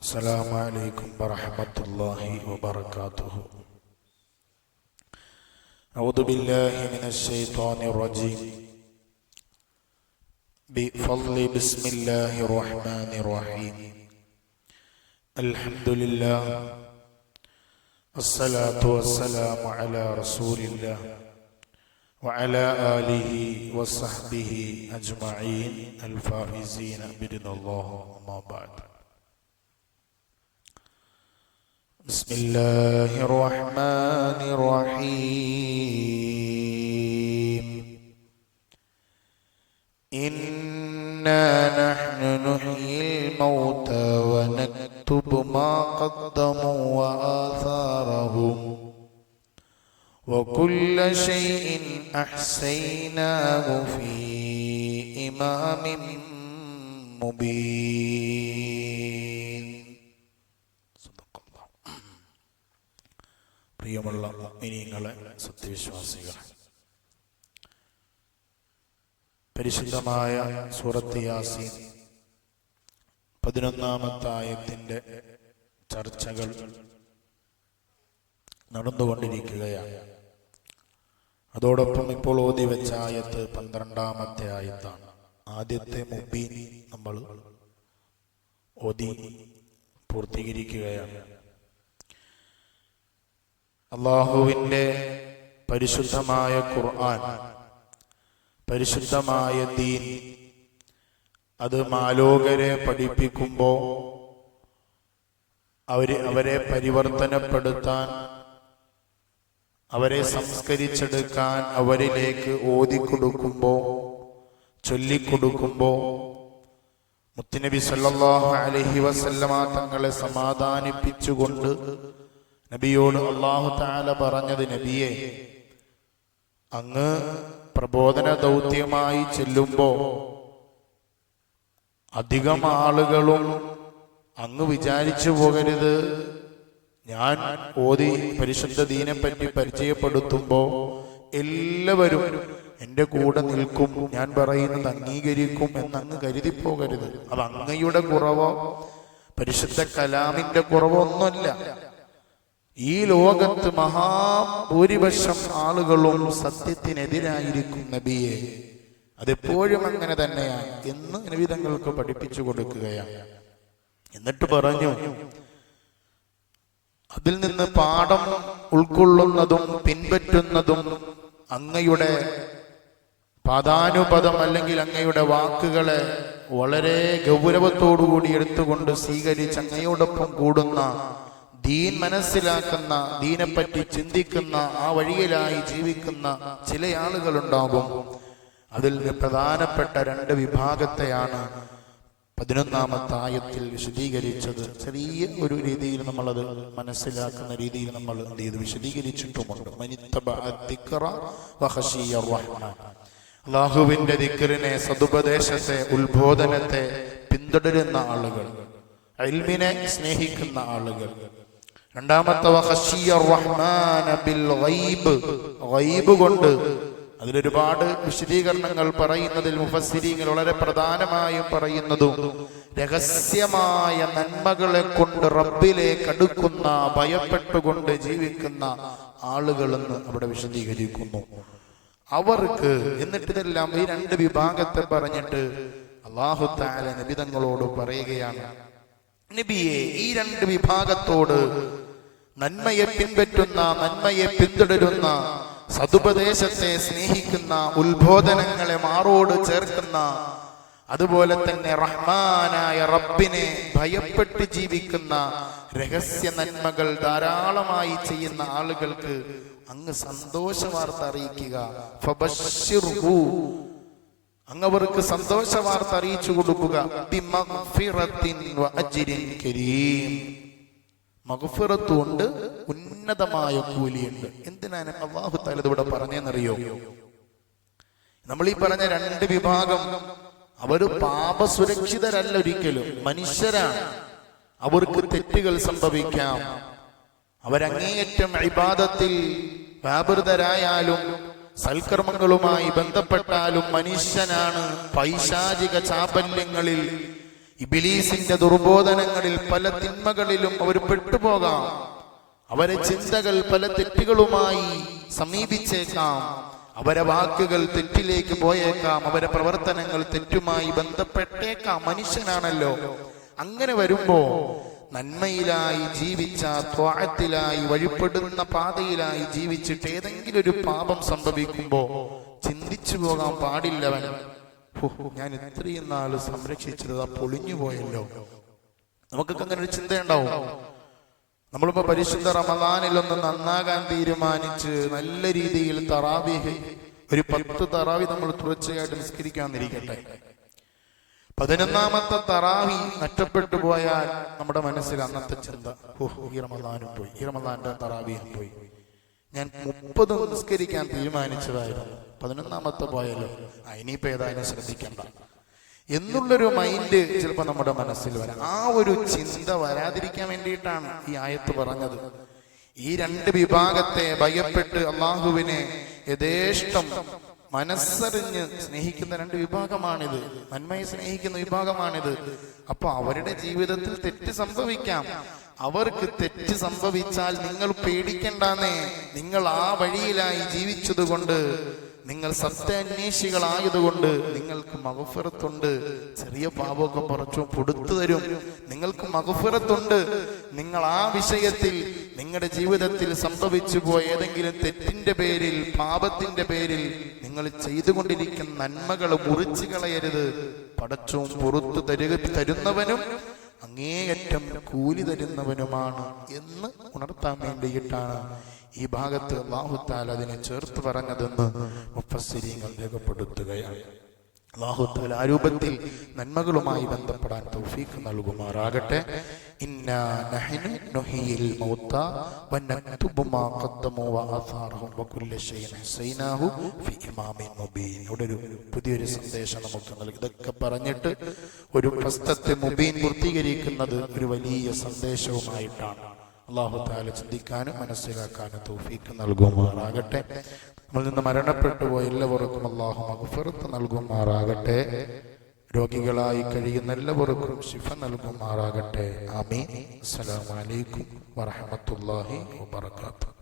السلام عليكم ورحمة الله وبركاته. أعوذ بالله من الشيطان الرجيم. بفضل بسم الله الرحمن الرحيم. الحمد لله. الصلاة والسلام على رسول الله وعلى آله وصحبه أجمعين. الفائزين برضا الله أما بعد. بسم الله الرحمن الرحيم. إنا نحن نحيي الموتى ونكتب ما قدموا وآثارهم. وكل شيء أحسيناه في إمام مبين. പ്രിയമുള്ള മിനിങ്ങളെ സത്യവിശ്വാസികളെ. പരിശുദ്ധമായ സൂറത്ത് യാസീൻ പതിനൊന്നാമത്തെ ആയത്തിന്റെ ചർച്ചകൾ നടന്നുകൊണ്ടിരിക്കുകയാണ്. അതോടൊപ്പം ഇപ്പോൾ ഓതി വെച്ച ആയത്ത് പന്ത്രണ്ടാമത്തെ ആയത്താണ്. ആദ്യത്തെ മുബീനി നമ്മൾ ഓതി പൂർത്തീകരിക്കുകയാണ്. അള്ളാഹുവിന്റെ പരിശുദ്ധമായ ഖുർആൻ പരിശുദ്ധമായ ദീൻ അത് മാലോകരെ പഠിപ്പിക്കുമ്പോൾ അവർ അവരെ പരിവർത്തനപ്പെടുത്താൻ അവരെ സംസ്കരിച്ചെടുക്കാൻ അവരിലേക്ക് ഓതിക്കൊടുക്കുമ്പോൾ ചൊല്ലിക്കൊടുക്കുമ്പോൾ മുത്തുനബി സല്ലാഹു അലഹി വസല്ലമ തങ്ങളെ സമാധാനിപ്പിച്ചുകൊണ്ട് നബിയോട് അള്ളാഹു താല പറഞ്ഞത് നബിയെ അങ്ങ് പ്രബോധന ദൗത്യമായി ചെല്ലുമ്പോ അധികം ആളുകളും അങ്ങ് വിചാരിച്ചു പോകരുത്. ഞാൻ ഓതി പരിശുദ്ധ ദീനെ പറ്റി പരിചയപ്പെടുത്തുമ്പോ എല്ലാവരും എന്റെ കൂടെ നിൽക്കും ഞാൻ പറയുന്നത് അംഗീകരിക്കും എന്ന് അങ്ങ് കരുതി പോകരുത്. അത് അങ്ങയുടെ കുറവോ? പരിശുദ്ധ കലാമിന്റെ കുറവോ ഒന്നുമല്ല ഈ ലോകത്ത് മഹാഭൂരിപക്ഷം ആളുകളും സത്യത്തിനെതിരായിരിക്കും നബിയെ. അതെപ്പോഴും അങ്ങനെ തന്നെയാണ്. എന്ന് നിവിധങ്ങൾക്ക് പഠിപ്പിച്ചു കൊടുക്കുകയാണ്. എന്നിട്ട് പറഞ്ഞു അതിൽ നിന്ന് പാഠം ഉൾക്കൊള്ളുന്നതും പിൻപറ്റുന്നതും അങ്ങയുടെ പാദാനുപദം അല്ലെങ്കിൽ അങ്ങയുടെ വാക്കുകളെ വളരെ ഗൗരവത്തോടുകൂടി എടുത്തുകൊണ്ട് സ്വീകരിച്ച് അങ്ങയോടൊപ്പം കൂടുന്ന ദീൻ മനസ്സിലാക്കുന്ന ദീനെപ്പറ്റി ചിന്തിക്കുന്ന ആ വഴിയിലായി ജീവിക്കുന്ന ചില ആളുകളുണ്ടാകും. അതിൽ പ്രധാനപ്പെട്ട രണ്ട് വിഭാഗത്തെയാണ് പതിനൊന്നാമത്തെ ആയത്തിൽ വിശദീകരിച്ചത്. ചെറിയ ഒരു രീതിയിൽ നമ്മളത് മനസ്സിലാക്കുന്ന രീതിയിൽ നമ്മൾ എന്ത് ചെയ്ത്? വിശദീകരിച്ചിട്ടുമുണ്ട്. അള്ളാഹുവിന്റെ ദിക്കറിനെ സതുപദേശത്തെ ഉത്ബോധനത്തെ പിന്തുടരുന്ന ആളുകൾ അൽമിനെ സ്നേഹിക്കുന്ന ആളുകൾ രണ്ടാമത്തെ ഗൈബ്. കൊണ്ട് അതിലൊരുപാട് വിശദീകരണങ്ങൾ പറയുന്നതിൽ മുഫസ്സിരിങ്ങൾ വളരെ പ്രധാനമായും പറയുന്നതും രഹസ്യമായ നന്മകളെ കൊണ്ട് റബ്ബിലേക്ക് അടുക്കുന്ന ഭയപ്പെട്ടുകൊണ്ട് ജീവിക്കുന്ന ആളുകളെന്ന് അവിടെ വിശദീകരിക്കുന്നു. അവർക്ക് എന്നിട്ട് ഇതെല്ലാം ഈ രണ്ട് വിഭാഗത്തെ പറഞ്ഞിട്ട് അള്ളാഹു താല നബിതങ്ങളോട് പറയുകയാണ് നബിയെ ഈ രണ്ട് വിഭാഗത്തോട് നന്മയെ പിൻപറ്റുന്ന നന്മയെ പിന്തുടരുന്ന സതുപദേശത്തെ സ്നേഹിക്കുന്ന ഉത്ബോധനങ്ങളെ മാറോട് ചേർക്കുന്ന അതുപോലെ തന്നെ റഹ്മാനായ റബ്ബിനെ ഭയപ്പെട്ട് ജീവിക്കുന്ന രഹസ്യ നന്മകൾ ധാരാളമായി ചെയ്യുന്ന ആളുകൾക്ക് അങ്ങ് സന്തോഷ വാർത്ത അറിയിക്കുക. അങ്ങ് അവർക്ക് സന്തോഷ വാർത്ത അറിയിച്ചു കൊടുക്കുക. ഉണ്ട് ഉന്നതമായ കൂലിയുണ്ട്. എന്തിനാണ് അള്ളാഹു താല ഇവിടെ പറഞ്ഞെന്നറിയോ നമ്മൾ ഈ പറഞ്ഞ രണ്ട് വിഭാഗം അവർ പാപസുരക്ഷിതരല്ല ഒരിക്കലും മനുഷ്യരാണ്. അവർക്ക് തെറ്റുകൾ സംഭവിക്കാം. അവരങ്ങേയറ്റം ഇബാദത്തിൽ വ്യാപൃതരായാലും സൽക്കർമ്മങ്ങളുമായി ബന്ധപ്പെട്ടാലും മനുഷ്യനാണ് പൈശാചിക ചാപല്യങ്ങളിൽ ഇബിലീസിന്റെ ദുർബോധനങ്ങളിൽ പല തിന്മകളിലും അവർ പെട്ടുപോകാം. അവരെ ചിന്തകൾ പല തെറ്റുകളുമായി സമീപിച്ചേക്കാം. അവരെ വാക്കുകൾ തെറ്റിലേക്ക് പോയേക്കാം. അവരെ പ്രവർത്തനങ്ങൾ തെറ്റുമായി ബന്ധപ്പെട്ടേക്കാം. മനുഷ്യനാണല്ലോ. അങ്ങനെ വരുമ്പോ നന്മയിലായി ജീവിച്ച ത്വാഴത്തിലായി വഴിപ്പെടുന്ന പാതയിലായി ജീവിച്ചിട്ട് ഏതെങ്കിലും ഒരു പാപം സംഭവിക്കുമ്പോ ചിന്തിച്ചു പോകാൻ പാടില്ലവൻ. ഞാൻ ഇത്രയും നാൾ സംരക്ഷിച്ചത് പൊളിഞ്ഞു പോയല്ലോ. നമുക്കൊക്കെ അങ്ങനെ ഒരു ചിന്തയുണ്ടാവും. നമ്മളിപ്പോ പരിശുദ്ധ റമദാനിൽ ഒന്ന് നന്നാകാൻ തീരുമാനിച്ച് നല്ല രീതിയിൽ തറാവി ഒരു പത്ത് തറാവി നമ്മൾ തുടർച്ചയായിട്ട് നിസ്കരിക്കാന്നിരിക്കട്ടെ പതിനൊന്നാമത്തെ തറാവി നഷ്ടപ്പെട്ടു പോയാൽ നമ്മുടെ മനസ്സിൽ അന്നത്തെ ചിന്ത ഓ ഈ റമദാനും പോയി ഈ റമദാന്റെ തറാവിയും പോയി. ഞാൻ മുപ്പത് നിസ്കരിക്കാൻ തീരുമാനിച്ചതായിരുന്നു. പതിനൊന്നാമത്തെ പോയാലോ? ആ, ഇനിയിപ്പോ ഏതായാലും ശ്രദ്ധിക്കണ്ട. എന്നുള്ളൊരു മൈൻഡ് ചിലപ്പോ നമ്മുടെ മനസ്സിൽ വരാം. ആ ഒരു ചിന്ത വരാതിരിക്കാൻ വേണ്ടിയിട്ടാണ് ഈ ആയത്ത് പറഞ്ഞത്. ഈ രണ്ട് വിഭാഗത്തെ ഭയപ്പെട്ട് അള്ളാഹുവിനെ യഥേഷ്ടം മനസ്സറിഞ്ഞ് സ്നേഹിക്കുന്ന രണ്ട് വിഭാഗമാണിത്. നന്മയെ സ്നേഹിക്കുന്ന വിഭാഗമാണിത്. അപ്പൊ അവരുടെ ജീവിതത്തിൽ തെറ്റ് സംഭവിക്കാം. അവർക്ക് തെറ്റ് സംഭവിച്ചാൽ നിങ്ങൾ പേടിക്കണ്ടെന്നേ നിങ്ങൾ ആ വഴിയിലായി ജീവിച്ചതുകൊണ്ട് നിങ്ങൾ സത്യാന്വേഷികളായതുകൊണ്ട് നിങ്ങൾക്ക് മകഫിറത്തുണ്ട് ചെറിയ പാപമൊക്കെ പറച്ചു കൊടുത്തു തരും. നിങ്ങൾക്ക് മകഫിറത്തുണ്ട് നിങ്ങൾ ആ വിഷയത്തിൽ നിങ്ങളുടെ ജീവിതത്തിൽ സംഭവിച്ചു പോയ ഏതെങ്കിലും തെറ്റിന്റെ പേരിൽ പാപത്തിന്റെ പേരിൽ നിങ്ങൾ ചെയ്തുകൊണ്ടിരിക്കുന്ന നന്മകൾ മുറിച്ചു കളയരുത്. പടച്ചവും പുറത്തു തരുക തരുന്നവനും അങ്ങേയറ്റം കൂലി തരുന്നവനുമാണ് എന്ന് ഉണർത്താൻ വേണ്ടിയിട്ടാണ് ഈ ഭാഗത്ത് ബാഹുത്താൽ അതിനെ ചേർത്ത് പറഞ്ഞതെന്ന് മുഫസ്സിരീങ്ങൾ രേഖപ്പെടുത്തുകയാണ്. അള്ളാഹുത്തല ആ രൂപത്തിൽ നന്മകളുമായി ബന്ധപ്പെടാൻ തൗഫീഖ് നൽകുമാറാകട്ടെ. ഒരു പുതിയൊരു സന്ദേശം നമുക്ക് നൽകി. ഇതൊക്കെ പറഞ്ഞിട്ട് ഒരു പ്രസ്തത്തെ മുബീൻ പൂർത്തീകരിക്കുന്നത് ഒരു വലിയ സന്ദേശവുമായിട്ടാണ്. അള്ളാഹു താല ചിന്തിക്കാനും മനസ്സിലാക്കാനും തൗഫീക്ക് നൽകുമാറാകട്ടെ. നമ്മളിൽ നിന്ന് മരണപ്പെട്ടു പോയ എല്ലാവർക്കും അള്ളാഹു മഗ്ഫിറത്ത് നൽകുമാറാകട്ടെ. രോഗികളായി കഴിയുന്ന എല്ലാവർക്കും ശിഫ നൽകുമാറാകട്ടെ. ആമീൻ. അസ്സലാമലൈക്കും വറഹ്മത്തുള്ളാഹി വബറകാതുഹു.